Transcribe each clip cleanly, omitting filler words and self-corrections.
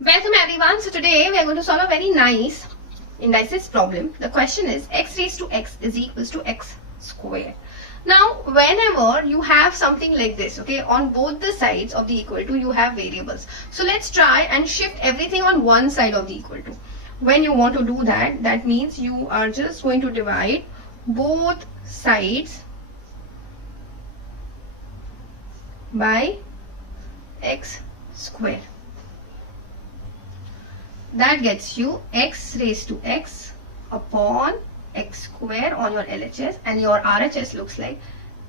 Welcome everyone. So today we are going to solve a very nice indices problem. The question is x raised to x is equals to x square. Now whenever you have something like this, okay, on both the sides of the equal to you have variables. So let's try and shift everything on one side of the equal to. When you want to do that, that means you are just going to divide both sides by x square. That gets you x raised to x upon x square on your LHS, and your RHS looks like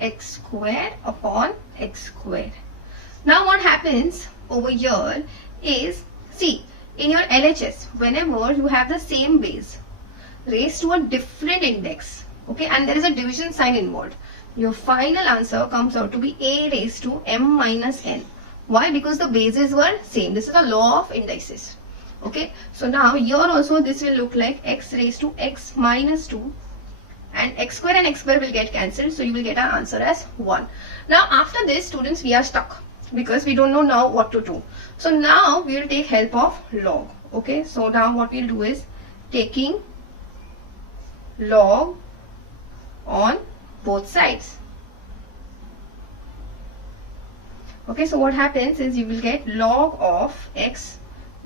x square upon x square. Now what happens over here is, see, in your LHS, whenever you have the same base raised to a different index, okay, and there is a division sign involved, your final answer comes out to be a raised to m minus n. Why? Because the bases were same. This is a law of indices. Okay, so now here also this will look like x raised to x minus 2, and x square and x square will get cancelled, so you will get our answer as 1. Now after this, students, we are stuck because we don't know now what to do. So now we will take help of log. Okay, so now what we'll do is taking log on both sides. Okay, so what happens is you will get log of x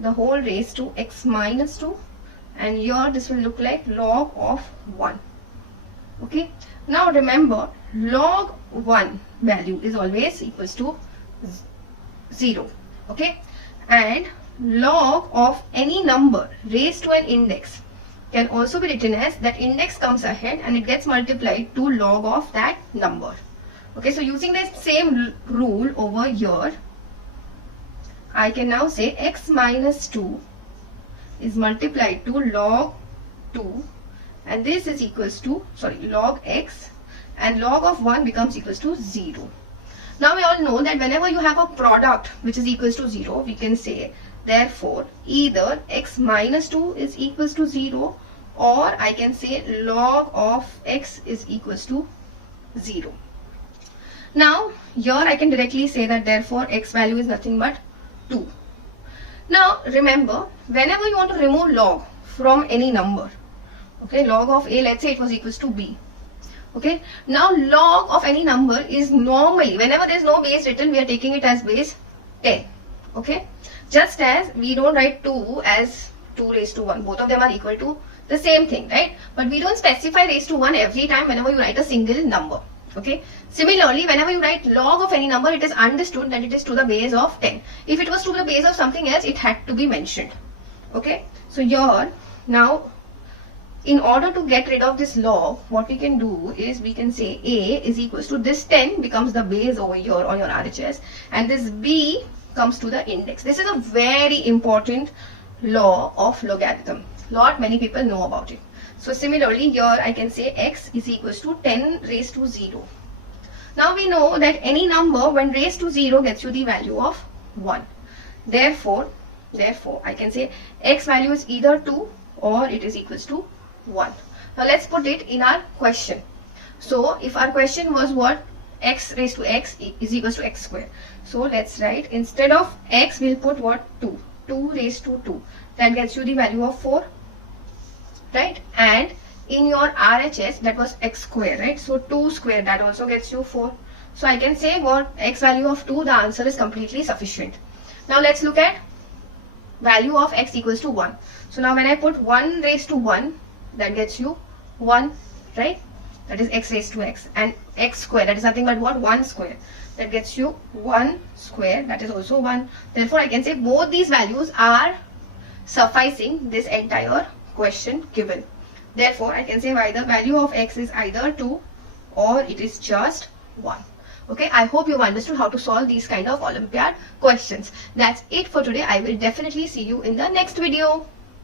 the whole raised to x minus 2, and here this will look like log of 1. Okay, now remember, log 1 value is always equals to 0. Okay, and log of any number raised to an index can also be written as that index comes ahead and it gets multiplied to log of that number. Okay, so using the same rule over here, I can now say x minus 2 is multiplied to log 2, and this is equals to, log x, and log of 1 becomes equals to 0. Now we all know that whenever you have a product which is equals to 0, we can say therefore either x minus 2 is equals to 0, or I can say log of x is equals to 0. Now here I can directly say that therefore x value is nothing but 2. Now remember, whenever you want to remove log from any number, okay, log of a, let's say it was equals to b. Okay, now log of any number is normally, whenever there is no base written, we are taking it as base 10. Okay, just as we don't write 2 as 2 raised to 1, both of them are equal to the same thing, right? But we don't specify raised to 1 every time whenever you write a single number. Okay, similarly, whenever you write log of any number, it is understood that it is to the base of 10. If it was to the base of something else, it had to be mentioned. Okay, so here now, in order to get rid of this log, what we can do is we can say a is equals to this 10 becomes the base over here on your RHS, and this b comes to the index. This is a very important law of logarithm. Lot many people know about it. So similarly, here I can say x is equals to 10 raised to 0. Now we know that any number when raised to 0 gets you the value of 1. Therefore, I can say x value is either 2 or it is equals to 1. Now let's put it in our question. So if our question was what? X raised to x is equals to x square. So let's write, instead of x, we'll put what? 2. 2 raised to 2. That gets you the value of 4. Right, and in your RHS that was x square, right? So 2 square, that also gets you 4. So I can say what? X value of 2, the answer is completely sufficient. Now let's look at value of x equals to 1. So now when I put 1 raised to 1, that gets you 1, right? That is x raised to x, and x square, that is nothing but what? 1 square, that gets you 1 square, that is also 1. Therefore I can say both these values are sufficing this entire question given. Therefore I can say why the value of x is either 2 or it is just 1. Okay, I hope you've understood how to solve these kind of Olympiad questions. That's it for today. I will definitely see you in the next video.